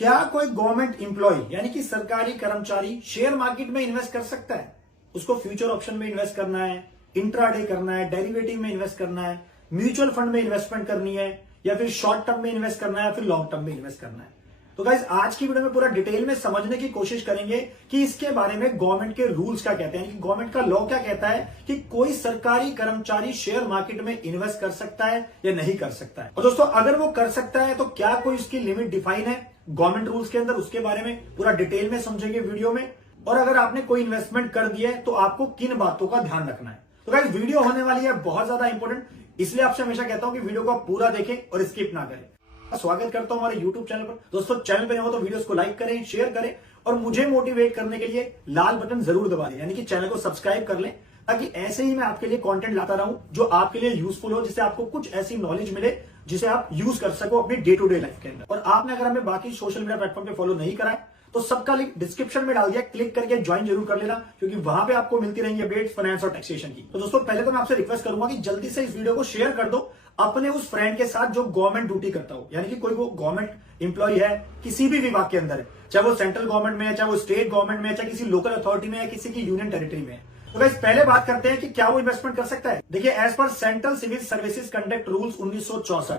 क्या कोई government employee यानी कि सरकारी कर्मचारी शेयर मार्केट में इन्वेस्ट कर सकता है? उसको फ्यूचर ऑप्शन में इन्वेस्ट करना है, इंट्राडे करना है, डेरिवेटिव में इन्वेस्ट करना है, म्यूचुअल फंड में इन्वेस्टमेंट करनी है, या फिर शॉर्ट टर्म में इन्वेस्ट करना है, या फिर लॉन्ग टर्म में इन्वेस्ट करना है? तो गाइस आज की वीडियो में पूरा डिटेल में समझने की कोशिश करेंगे कि इसके बारे में गवर्नमेंट के रूल्स क्या कहते हैं, कि गवर्नमेंट का लॉ क्या कहता है कि कोई सरकारी कर्मचारी शेयर मार्केट में इन्वेस्ट कर सकता है या नहीं कर सकता है। और दोस्तों अगर वो कर सकता है तो क्या कोई इसकी लिमिट डिफाइन है गवर्नमेंट रूल्स के अंदर, उसके बारे में पूरा डिटेल में समझेंगे वीडियो में। और अगर आपने कोई इन्वेस्टमेंट कर दिया है तो आपको किन बातों का ध्यान रखना है। तो गाइस वीडियो होने वाली है बहुत ज्यादा इंपॉर्टेंट, इसलिए आपसे हमेशा कहता हूं कि वीडियो को पूरा देखें और स्किप ना करें। स्वागत करता हूं हमारे YouTube चैनल पर। दोस्तों चैनल पे हो तो वीडियोस को लाइक करें, शेयर करें और मुझे मोटिवेट करने के लिए लाल बटन जरूर दबा दें, यानी कि चैनल को सब्सक्राइब कर लें, ताकि ऐसे ही मैं आपके लिए कंटेंट लाता रहूं जो आपके लिए यूजफुल हो, जिससे आपको कुछ ऐसी नॉलेज मिले जिसे आप यूज कर सको अपनी डे टू डे लाइफ के अंदर। और आपने अगर हमें बाकी सोशल मीडिया प्लेटफॉर्म पे फॉलो नहीं करा है तो सबका लिंक डिस्क्रिप्शन में डाल दिया, क्लिक करके ज्वाइन जरूर कर लेना, क्योंकि वहां पे आपको मिलती रहेंगी अपडेट्स फाइनेंस और टैक्सेशन की। तो दोस्तों पहले तो मैं आपसे रिक्वेस्ट करूंगा कि जल्दी से इस वीडियो को शेयर कर दो अपने उस फ्रेंड के साथ जो गवर्नमेंट ड्यूटी करता हो, यानी कि कोई वो गवर्नमेंट इंप्लॉय है, किसी भी विभाग के अंदर है, चाहे वो सेंट्रल गवर्नमेंट में है, चाहे वो स्टेट गवर्नमेंट में है, चाहे किसी लोकल अथॉरिटी में है, किसी की यूनियन टेरिटरी में है। तो गाइस पहले बात करते हैं कि क्या वो इन्वेस्टमेंट कर सकता है। देखिए एज पर central civil services conduct rules 1964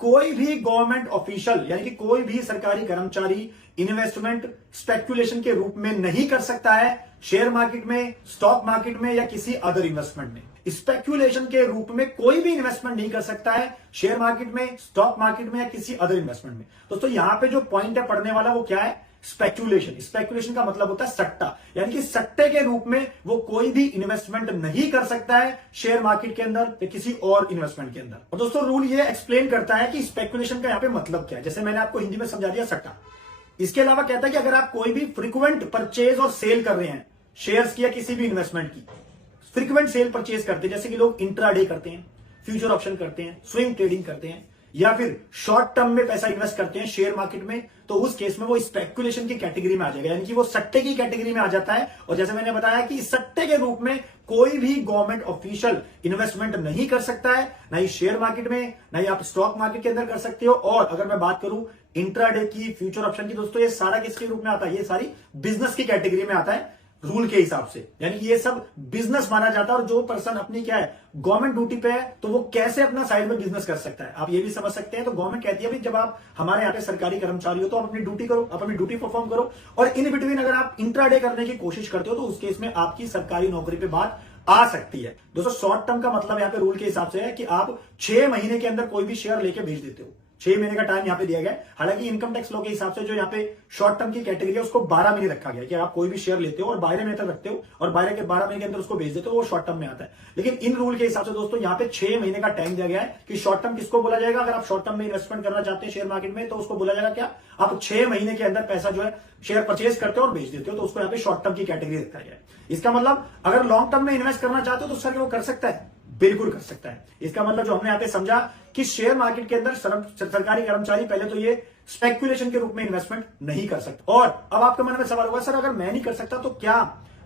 कोई भी गवर्नमेंट ऑफिशियल यानी कि कोई भी सरकारी कर्मचारी इन्वेस्टमेंट स्पेक्युलेशन के रूप में नहीं कर सकता है शेयर मार्केट में, स्टॉक मार्केट में या किसी अदर इन्वेस्टमेंट में। स्पेक्युलेशन के रूप में कोई भी इन्वेस्टमेंट नहीं कर सकता है शेयर मार्केट में, स्टॉक मार्केट में या किसी अदर इन्वेस्टमेंट में। दोस्तों यहां पे जो पॉइंट है पढ़ने वाला वो क्या है? स्पेक्युलेशन। स्पेक्युलेशन का मतलब होता है सट्टा, यानी कि सट्टे के रूप में वो कोई भी इन्वेस्टमेंट नहीं कर सकता है शेयर मार्केट के अंदर या किसी और इन्वेस्टमेंट के अंदर। और दोस्तों रूल ये एक्सप्लेन करता है कि स्पेक्युलेशन का यहां पे मतलब क्या है। जैसे मैंने आपको हिंदी में समझा दिया सट्टा। इसके अलावा कहता है कि अगर आप कोई भी फ्रीक्वेंट परचेज और सेल कर रहे हैं शेयर्स की या किसी भी इन्वेस्टमेंट की, फ्रीक्वेंट सेल परचेज करते हैं, जैसे कि लोग इंट्राडे करते हैं, फ्यूचर ऑप्शन करते हैं, स्विंग ट्रेडिंग करते हैं, या फिर शॉर्ट टर्म में पैसा इन्वेस्ट करते हैं शेयर मार्केट में, तो उस केस में वो स्पेक्युलेशन की कैटेगरी में आ जाएगा, यानी कि वो सट्टे की कैटेगरी में आ जाता है। और जैसे मैंने बताया कि सट्टे के रूप में कोई भी गवर्नमेंट ऑफिशियल इन्वेस्टमेंट नहीं कर सकता है, ना ही शेयर मार्केट में, ना ही आप स्टॉक मार्केट के अंदर कर सकते हो। और अगर मैं बात करूं इंट्राडे की, फ्यूचर ऑप्शन की, दोस्तों ये सारा किसके रूप में आता है? ये सारी बिजनेस की कैटेगरी में आता है रूल के हिसाब से, यानी कि ये सब बिजनेस माना जाता है। और जो पर्सन अपनी क्या है गवर्नमेंट ड्यूटी पे है तो वो कैसे अपना साइड में बिजनेस कर सकता है, आप ये भी समझ सकते हैं। तो गवर्नमेंट कहती है भाई जब आप हमारे यहाँ पे सरकारी कर्मचारी हो तो आप अपनी ड्यूटी करो, आप अपनी ड्यूटी परफॉर्म करो, और इन बिटवीन अगर आप इंट्राडे करने की कोशिश करते हो तो उस केस में आपकी सरकारी नौकरी पे बात आ सकती है। दोस्तों शॉर्ट टर्म का मतलब यहाँ पे रूल के हिसाब से है कि आप 6 महीने के अंदर कोई भी शेयर लेके भेज देते हो। 6 महीने का टाइम यहाँ पे दिया गया है। हालांकि इनकम टैक्स लॉ के हिसाब से जो यहाँ पे शॉर्ट टर्म की कैटेगरी है उसको 12 महीने रखा गया है कि आप कोई भी शेयर लेते हो और 12 महीने तक रखते हो और 12 महीने के अंदर उसको भेज देते हो, वो शॉर्ट टर्म में आता है। लेकिन इन रूल के हिसाब से दोस्तों यहाँ पे 6 महीने का टाइम दिया गया है कि शॉर्ट टर्म किसको बोला जाएगा। अगर आप शॉर्ट टर्म में इन्वेस्टमेंट करना चाहते हैं शेयर मार्केट में तो उसको बोला जाएगा क्या? आप 6 महीने के अंदर पैसा जो है शेयर परचेज करते हो और बेच देते हो, तो उसको यहाँ पे शॉर्ट टर्म की कैटेगरी रखा गया है। इसका मतलब अगर लॉन्ग टर्म में इन्वेस्ट करना चाहते हो तो सर वो कर सकता है, बिल्कुल कर सकता है। इसका मतलब जो हमने यहाँ पे समझा कि शेयर मार्केट के अंदर सरकारी कर्मचारी पहले तो ये स्पेक्युलेशन के रूप में इन्वेस्टमेंट नहीं कर सकता। और अब आपके मन में सवाल होगा सर अगर मैं नहीं कर सकता तो क्या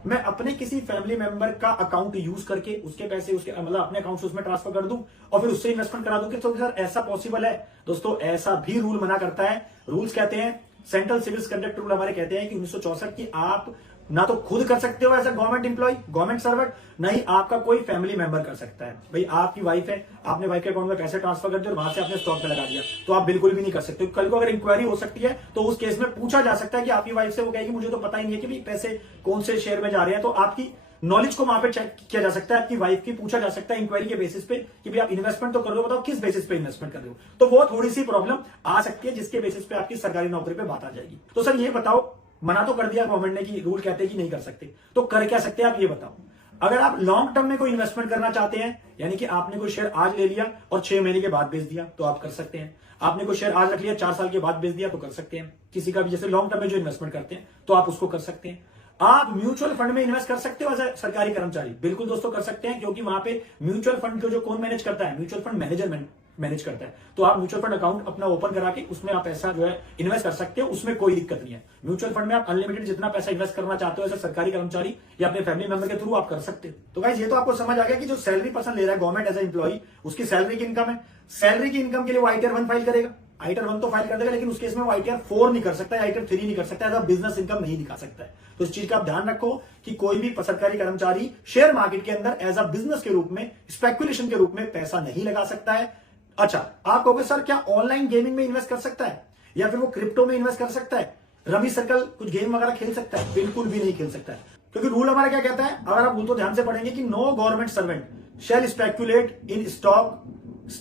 मैं अपने किसी फैमिली मेंबर का अकाउंट यूज करके उसके पैसे उसके मतलब अपने अकाउंट से उसमें ट्रांसफर कर दूं और फिर उससे इन्वेस्टमेंट करा दूं? तो सर ऐसा पॉसिबल है? दोस्तों ऐसा भी रूल मना करता है। रूल्स कहते हैं, सेंट्रल सिविल कंडक्ट रूल हमारे कहते हैं कि 1964 की आप ना तो खुद कर सकते हो as a government employee, government servant, ना ही आपका कोई फैमिली मेंबर कर सकता है। भाई आपकी वाइफ है, आपने वाइफ के अकाउंट में पैसे ट्रांसफर कर दिए और वहां से आपने स्टॉक पे लगा दिया, तो आप बिल्कुल भी नहीं कर सकते। कल को अगर इंक्वायरी हो सकती है तो उस केस में पूछा जा सकता है कि आपकी वाइफ से, वो कहेगी मुझे तो पता ही नहीं है कि भाई पैसे कौन से शेयर में जा रहे हैं। तो आपकी नॉलेज को वहां पे चेक किया जा सकता है, आपकी वाइफ की पूछा जा सकता है इंक्वायरी के बेसिस पे कि भाई आप इन्वेस्टमेंट तो कर रहे हो, बताओ किस बेसिस पे इन्वेस्टमेंट कर रहे हो। तो वो थोड़ी सी प्रॉब्लम आ सकती है जिसके बेसिस पे आपकी सरकारी नौकरी पे बात आ जाएगी। तो सर ये बताओ, मना तो कर दिया गवर्नमेंट ने कि रूल कहते हैं कि नहीं कर सकते, तो कर क्या सकते हैं आप ये बताओ। अगर आप लॉन्ग टर्म में कोई इन्वेस्टमेंट करना चाहते हैं, यानी कि आपने कोई शेयर आज ले लिया और 6 महीने के बाद बेच दिया, तो आप कर सकते हैं। आपने कोई शेयर आज रख लिया 4 साल के बाद बेच दिया तो कर सकते हैं। किसी का भी जैसे लॉन्ग टर्म में जो इन्वेस्टमेंट करते हैं तो आप उसको कर सकते हैं। आप म्यूचुअल फंड में इन्वेस्ट कर सकते हो एज अ सरकारी कर्मचारी, बिल्कुल दोस्तों कर सकते हैं, क्योंकि वहां पे म्यूचुअल फंड को जो कौन मैनेज करता है? म्यूचुअल फंड मैनेजर मैनेज करता है। तो आप म्यूचुअल फंड अकाउंट अपना ओपन करा के उसमें आप पैसा जो है इन्वेस्ट कर सकते हो, उसमें कोई दिक्कत नहीं है। म्यूचुअल फंड में आप अनलिमिटेड जितना पैसा इन्वेस्ट करना चाहते हो एज अ सरकारी कर्मचारी या अपने फैमिली मेंबर के थ्रू आप कर सकते हो। तो गाइस ये तो आपको समझ आ गया कि जो सैलरी पर्सन ले रहा है गवर्नमेंट एज ए एम्प्लॉई, उसकी सैलरी की इनकम है, सैलरी की इनकम के लिए वो आईटीआर 1 फाइल करेगा। आईटीआर 1 तो फाइल कर देगा, लेकिन उस केस में वो आईटीआर 4 नहीं कर सकता है, आईटीआर 3 नहीं कर सकता है, एज बिजनेस इनकम नहीं दिखा सकता है। तो इस चीज का आप ध्यान रखो कि कोई भी सरकारी कर्मचारी शेयर मार्केट के अंदर एज अ बिजनेस के रूप में, स्पेकुलेशन के रूप में पैसा नहीं लगा सकता है। अच्छा, आप कहोगे सर क्या ऑनलाइन गेमिंग में इन्वेस्ट कर सकता है, या फिर वो क्रिप्टो में इन्वेस्ट कर सकता है, रमी सर्कल कुछ गेम वगैरह खेल सकता है? बिल्कुल भी नहीं खेल सकता है, क्योंकि रूल हमारा क्या कहता है, अगर आप रूल तो ध्यान से पढ़ेंगे कि no government servant shall speculate in stock,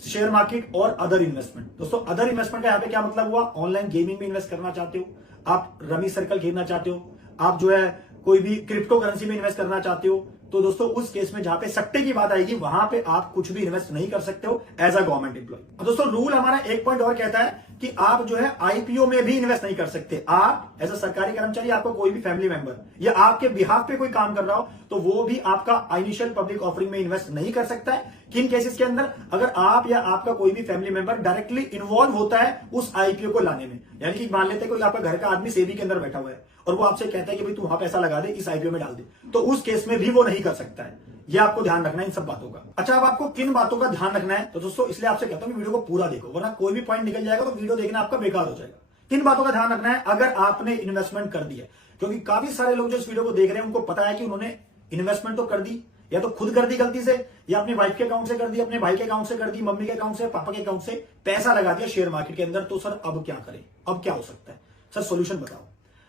share market और अदर इन्वेस्टमेंट। दोस्तों अदर इन्वेस्टमेंट का यहां पे क्या मतलब हुआ? ऑनलाइन गेमिंग में इन्वेस्ट करना चाहते हो, आप रमी सर्कल खेलना चाहते हो, आप जो है कोई भी क्रिप्टो करेंसी में इन्वेस्ट करना चाहते हो, तो दोस्तों उस केस में जहां पे सट्टे की बात आएगी वहां पे आप कुछ भी इन्वेस्ट नहीं कर सकते हो एज अ गवर्नमेंट एम्प्लॉय। अब दोस्तों रूल हमारा एक पॉइंट और कहता है कि आप जो है आईपीओ में भी इन्वेस्ट नहीं कर सकते। आप एज अ सरकारी कर्मचारी, आपको कोई भी फैमिली मेंबर या आपके बिहाफ पे कोई काम कर रहा हो तो वो भी आपका इनिशियल पब्लिक ऑफरिंग में इन्वेस्ट नहीं कर सकता है। किन केसेस के अंदर? अगर आप या आपका कोई भी फैमिली मेंबर डायरेक्टली इन्वॉल्व होता है उस आईपीओ को लाने में, यानी कि मान लेते हैं कोई आपका घर का आदमी सेबी के अंदर बैठा हुआ है और वो आपसे कहता है कि भाई तू वहां पैसा लगा दे, इस आईपीओ में डाल दे, तो उस केस में भी वो नहीं कर सकता है। ये आपको ध्यान रखना है इन सब बातों का। अच्छा, अब आपको किन बातों का ध्यान रखना है, तो दोस्तों इसलिए आपसे कहता हूं कि वीडियो को पूरा देखो, वरना कोई भी पॉइंट निकल जाएगा तो वीडियो देखना आपका बेकार हो जाएगा। किन बातों का ध्यान रखना है अगर आपने इन्वेस्टमेंट कर दी है? क्योंकि काफी सारे लोग जो इस वीडियो को देख रहे हैं उनको पता है कि उन्होंने इन्वेस्टमेंट तो कर दी, या तो खुद कर दी गलती से, या अपनी वाइफ के अकाउंट से कर दी, अपने भाई के अकाउंट से कर दी, मम्मी के अकाउंट से, पापा के अकाउंट से पैसा लगा दिया शेयर मार्केट के अंदर। तो सर अब क्या करें, अब क्या हो सकता है? सर सोल्यूशन बताओ।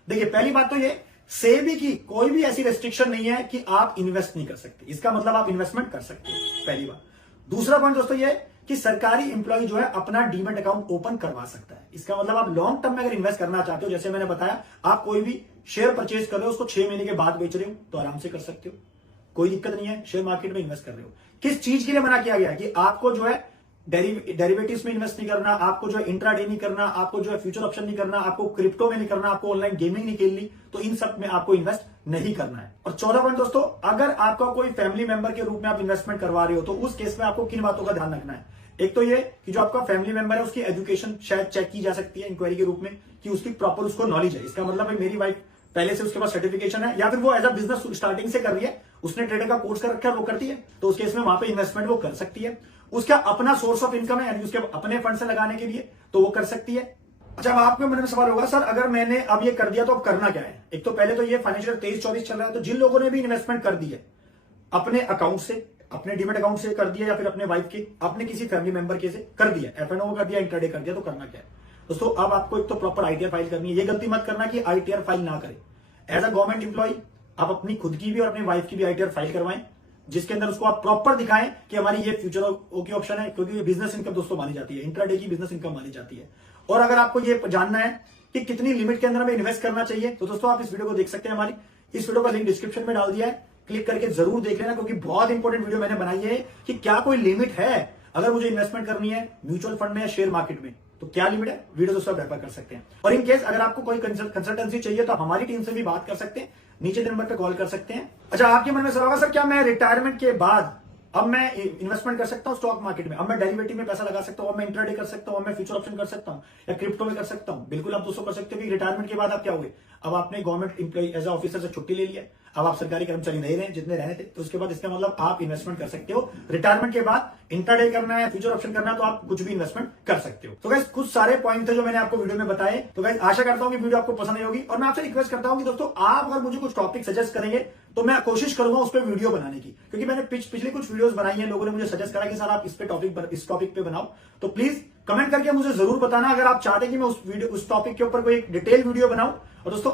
देखिए पहली बात तो ये, सेबी की कोई भी ऐसी रेस्ट्रिक्शन नहीं है कि आप इन्वेस्ट नहीं कर सकते, इसका मतलब आप इन्वेस्टमेंट कर सकते हैं, पहली बात। दूसरा पॉइंट दोस्तों ये कि सरकारी इंप्लॉय जो है अपना डीमैट अकाउंट ओपन करवा सकता है। इसका मतलब आप लॉन्ग टर्म में अगर इन्वेस्ट करना चाहते हो, जैसे मैंने बताया, आप कोई भी शेयर परचेज कर रहे हो, उसको 6 महीने के बाद बेच रहे हो तो आराम से कर सकते हो, कोई दिक्कत नहीं है। शेयर मार्केट में इन्वेस्ट कर रहे हो, किस चीज के लिए मना किया गया कि आपको जो है डेरिवेटिव्स में इन्वेस्ट नहीं करना, आपको जो है इंट्राडे नहीं करना, आपको जो है फ्यूचर ऑप्शन नहीं करना, आपको क्रिप्टो में नहीं करना, आपको ऑनलाइन गेमिंग नहीं खेलनी, तो इन सब में आपको इन्वेस्ट नहीं करना है। और 14 पॉइंट दोस्तों, अगर आपका कोई फैमिली मेंबर के रूप में आप इन्वेस्टमेंट करवा रहे हो तो उस केस में आपको किन बातों का ध्यान रखना है? एक तो ये कि जो आपका फैमिली मेंबर है उसकी एजुकेशन शायद चेक की जा सकती है इंक्वायरी के रूप में, कि उसकी प्रॉपर उसको नॉलेज है। इसका मतलब है मेरी वाइफ पहले से उसके पास सर्टिफिकेशन है, या फिर वो एज अ बिजनेस स्टार्टिंग से कर रही है, उसने ट्रेडर का कोर्स कर रखा है, वो करती है, तो उस केस में वहां पे इन्वेस्टमेंट वो कर सकती है। उसका अपना सोर्स ऑफ इनकम है, यानी उसके अपने फंड से लगाने के लिए, तो वो कर सकती है। अच्छा, अब आपके मन में सवाल होगा सर अगर मैंने अब ये कर दिया तो अब करना क्या है? एक तो पहले तो ये फाइनेंशियल 23-24 चल रहा है, तो जिन लोगों ने भी इन्वेस्टमेंट कर दी है अपने अकाउंट से, अपने डीमेट अकाउंट से कर दिया, या फिर अपने वाइफ के, अपने किसी फैमिली मेंबर के से कर दिया, एफएनओ कर दिया, इंट्राडे कर दिया, तो करना क्या है दोस्तों? अब आपको एक तो प्रॉपर आईटीआर फाइल करनी है। ये गलती मत करना कि आईटीआर फाइल ना करें। एज अ गवर्नमेंट इंप्लॉय आप अपनी खुद की भी और अपनी वाइफ की भी आईटीआर फाइल करवाएं, जिसके अंदर उसको आप प्रॉपर दिखाएं कि हमारी ये फ्यूचर ओके ऑप्शन है, क्योंकि ये बिजनेस इनकम दोस्तों मानी जाती है, इंट्राडे की बिजनेस इनकम मानी जाती है। और अगर आपको ये जानना है कि कितनी लिमिट के अंदर हमें इन्वेस्ट करना चाहिए, तो दोस्तों आप इस वीडियो को देख सकते हैं। हमारी इस वीडियो का लिंक डिस्क्रिप्शन में डाल दिया है, क्लिक करके जरूर देख लेना, क्योंकि बहुत इंपॉर्टेंट वीडियो मैंने बनाई है कि क्या कोई लिमिट है अगर मुझे इन्वेस्टमेंट करनी है म्यूचुअल फंड में या शेयर मार्केट में, तो क्या लिमिट है? वीडियो दोस्तों आप रेफर कर सकते हैं। और इन केस अगर आपको कोई कंसल्टेंसी चाहिए तो आप हमारी टीम से भी बात कर सकते हैं, नीचे नंबर पे कॉल कर सकते हैं। अच्छा, आपके मन में सवाल होगा सर क्या मैं रिटायरमेंट के बाद अब मैं इन्वेस्टमेंट कर सकता हूं स्टॉक मार्केट में, अब मैं डेरिवेटिव में पैसा लगा सकता हूं, अब मैं इंट्राडे कर सकता हूं, अब मैं फ्यूचर ऑप्शन कर सकता हूं, या क्रिप्टो में कर सकता हूं? बिल्कुल आप दोस्तों कर सकते हो कि रिटायरमेंट के बाद आप क्या हुए, अब आपने government employee as a officer से छुट्टी ले लिया, अब आप सरकारी कर्मचारी नहीं रहे जितने रहने थे, तो उसके बाद इसका मतलब आप इन्वेस्टमेंट कर सकते हो। रिटायरमेंट के बाद इंट्राडे करना है, फ्यूचर ऑप्शन करना है, तो आप कुछ भी इन्वेस्टमेंट कर सकते हो। तो गाइस कुछ सारे पॉइंट थे जो मैंने आपको वीडियो में बताए। तो गाइस आशा करता हूं कि वीडियो आपको पसंद आई होगी, और मैं आपसे रिक्वेस्ट करता हूं कि दोस्तों आप अगर मुझे कुछ टॉपिक सजेस्ट करेंगे तो मैं कोशिश करूंगा उस पर वीडियो बनाने की, क्योंकि मैंने पिछले कुछ वीडियोस बनाई हैं, लोगों ने मुझे सजेस्ट करा कि सर आप इस टॉपिक पे बनाओ। तो प्लीज कमेंट करके मुझे जरूर बताना अगर आप चाहते हैं कि मैं उस टॉपिक के ऊपर कोई डिटेल वीडियो बनाऊं। और दोस्तों